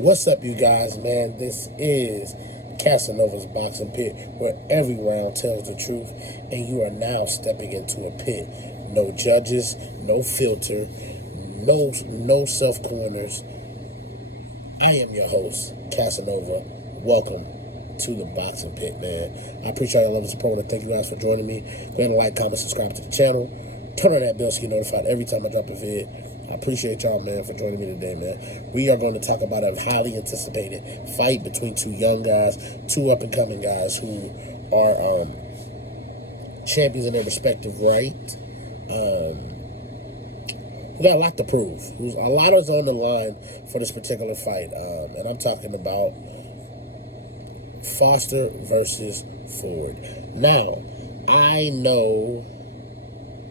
What's up, you guys, man? This is Cassanova's Boxing Pit, where every round tells the truth, and you are now stepping into a pit. No judges, no filter, no self-corners. I am your host, Cassanova. Welcome to the Boxing Pit, man. I appreciate your love and support, and thank you guys for joining me. Go ahead and like, comment, subscribe to the channel. Turn on that bell so you're notified every time I drop a vid. I appreciate y'all, man, for joining me today, man. We are going to talk about a highly anticipated fight between two young guys, two up-and-coming guys who are champions in their respective right. We got a lot to prove. A lot is on the line for this particular fight, and I'm talking about Foster versus Ford. Now, I know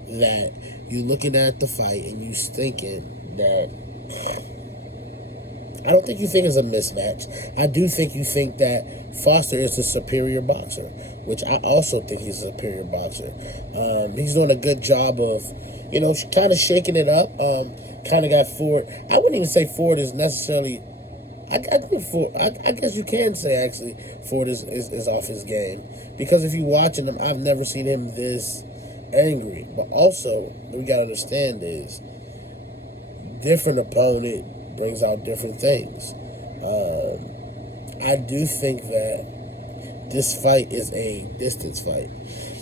that you looking at the fight and you thinking that, I don't think you think it's a mismatch. I do think you think that Foster is a superior boxer, which I also think he's a superior boxer. He's doing a good job of, kind of shaking it up. Kind of got Ford. I wouldn't even say Ford is necessarily. I think Ford. I guess you can say actually Ford is off his game, because if you're watching him, I've never seen him this angry. But also, what we gotta understand is different opponent brings out different things. I do think that this fight is a distance fight.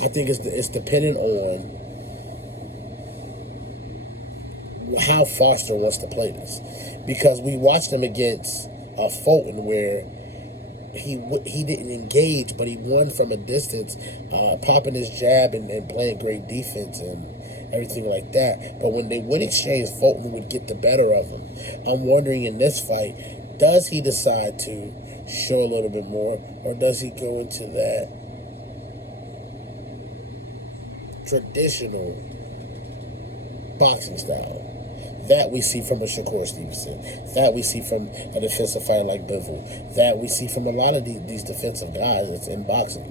I think it's dependent on how Foster wants to play this, because we watched him against Fulton where he didn't engage, but he won from a distance, popping his jab and playing great defense and everything like that. But when they would exchange, Fulton would get the better of him. I'm wondering in this fight, does he decide to show a little bit more, or does he go into that traditional boxing style that we see from a Shakur Stevenson, that we see from a defensive fighter like Bivol, that we see from a lot of these defensive guys that's in boxing?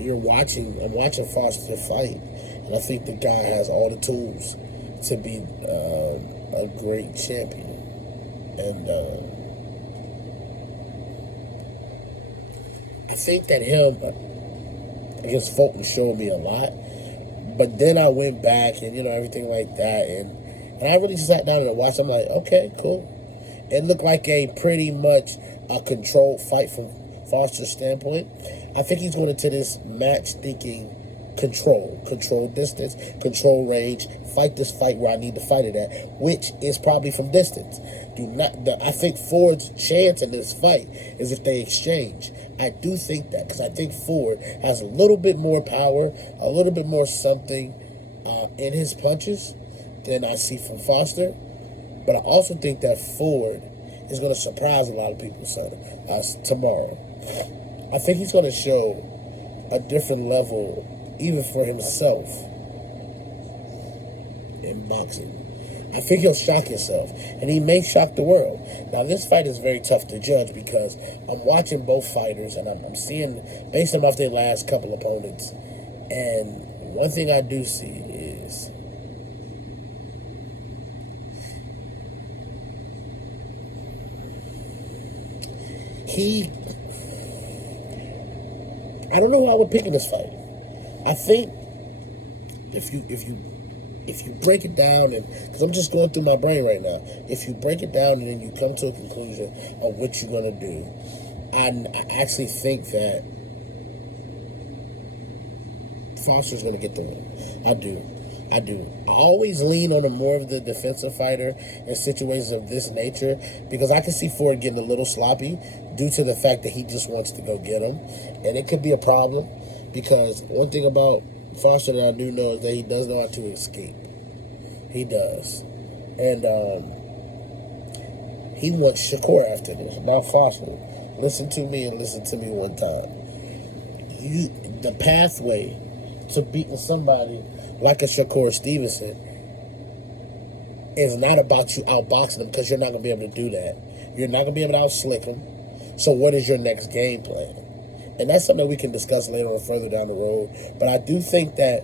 I'm watching Foster fight, and I think the guy has all the tools to be a great champion. And I think that him against Fulton showed me a lot. But then I went back and, everything like that. And I really sat down and watched. I'm like, okay, cool. It looked like a pretty much a controlled fight from Foster's standpoint. I think he's going into this match thinking control distance, control range, fight this fight where I need to fight it at, which is probably from distance. I think Ford's chance in this fight is if they exchange. I do think that, because I think Ford has a little bit more power, a little bit more something in his punches than I see from Foster. But I also think that Ford is going to surprise a lot of people tomorrow. I think he's going to show a different level, even for himself, in boxing. I think he'll shock himself, and he may shock the world. Now, this fight is very tough to judge, because I'm watching both fighters, and I'm seeing, based on off their last couple opponents, and one thing I do see is I don't know who I would pick in this fight. I think if you break it down, and because I'm just going through my brain right now, if you break it down and then you come to a conclusion of what you're going to do, I actually think that Foster's going to get the win. I do. I always lean on more of the defensive fighter in situations of this nature, because I can see Ford getting a little sloppy due to the fact that he just wants to go get him. And it could be a problem, because one thing about Foster that I do know is that he does know how to escape. He does. And he wants Shakur after this. Now, Foster, listen to me and listen to me one time. The pathway to beating somebody like a Shakur Stevenson is not about you outboxing them, because you're not going to be able to do that. You're not going to be able to outslick him. So what is your next game plan? And that's something that we can discuss later on further down the road. But I do think that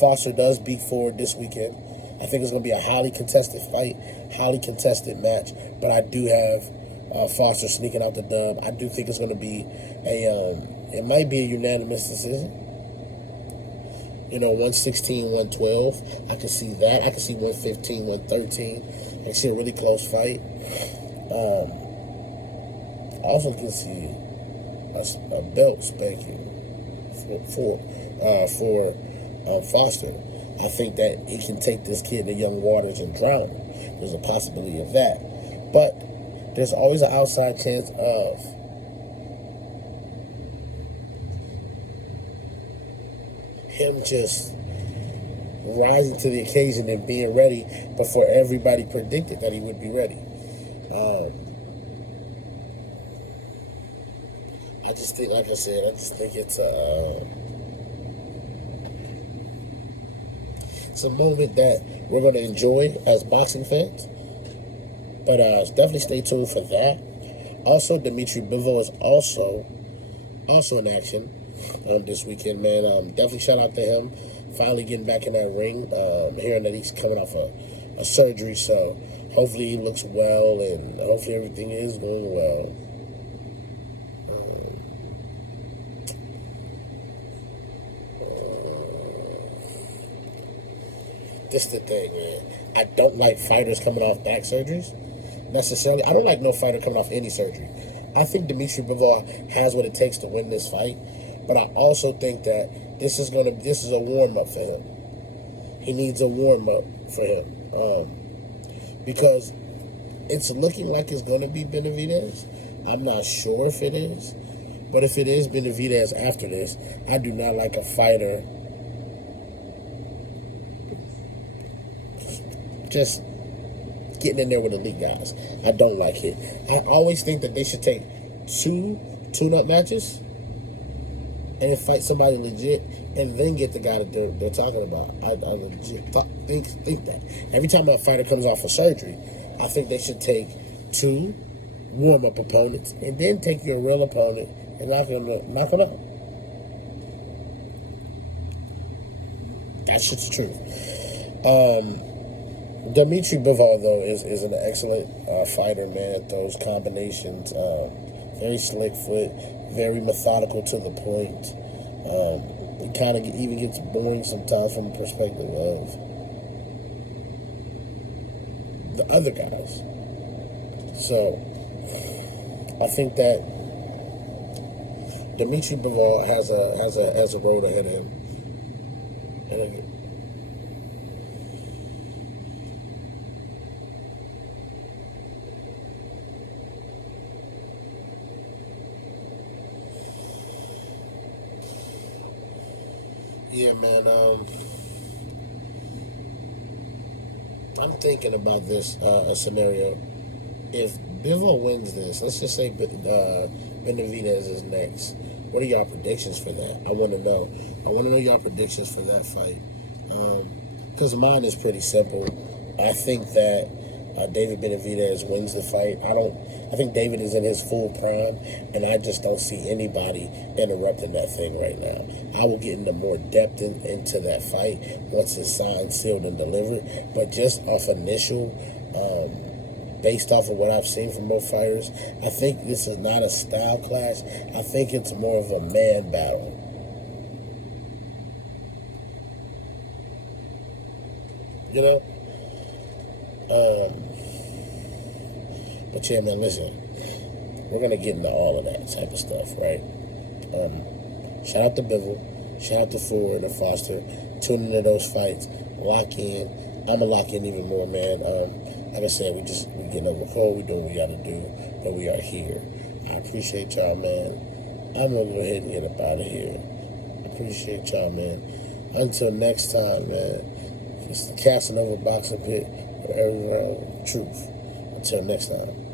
Foster does beat Ford this weekend. I think it's going to be a highly contested fight, highly contested match. But I do have Foster sneaking out the dub. I do think it's going to be it might be a unanimous decision. 116, 112. I can see that. I can see 115, 113. I can see a really close fight. I also can see a belt spanking for Foster. I think that he can take this kid to young waters and drown him. There's a possibility of that. But there's always an outside chance of him just rising to the occasion and being ready before everybody predicted that he would be ready. I just think, like I said, it's a moment that we're going to enjoy as boxing fans. But definitely stay tuned for that. Also, Dimitri Bivol is also in action this weekend, man. Definitely shout out to him. Finally getting back in that ring. Hearing that he's coming off a surgery, so hopefully he looks well and hopefully everything is going well. This is the thing, man. I don't like fighters coming off back surgeries necessarily. I don't like no fighter coming off any surgery. I think Dimitri Bivol has what it takes to win this fight, but I also think that this is a warm up for him. He needs a warm up for him because it's looking like it's gonna be Benavidez. I'm not sure if it is, but if it is Benavidez after this, I do not like a fighter just getting in there with elite guys. I don't like it. I always think that they should take 2 tune-up matches and fight somebody legit and then get the guy that they're talking about. I legit think that. Every time a fighter comes off of surgery, I think they should take 2 warm-up opponents and then take your real opponent and knock him out. That shit's true. Dimitri Bivol, though, is an excellent fighter, man. Throws combinations, very slick foot, very methodical to the point. It kind of even gets boring sometimes from the perspective of the other guys. So I think that Dimitri Bivol has a road ahead of him. And yeah, man, I'm thinking about this scenario. If Bivol wins this, let's just say Benavidez is next. What are y'all predictions for that? I want to know. I want to know y'all predictions for that fight. Because mine is pretty simple. I think that David Benavidez wins the fight. I think David is in his full prime, and I just don't see anybody interrupting that thing right now. I will get into more depth into that fight once it's signed, sealed, and delivered. But just off initial, based off of what I've seen from both fighters, I think this is not a style clash. I think it's more of a man battle. You know? But yeah, man, listen. We're going to get into all of that type of stuff, right? Shout out to Bivol. Shout out to Ford and Foster. Tune into those fights. Lock in. I'm going to lock in even more, man. Like I said, we're getting over cold. We're doing what we got to do. But we are here. I appreciate y'all, man. I'm going to go ahead and get up out of here. I appreciate y'all, man. Until next time, man. It's the Cassanova Boxing Pit for every round of truth. Until next time.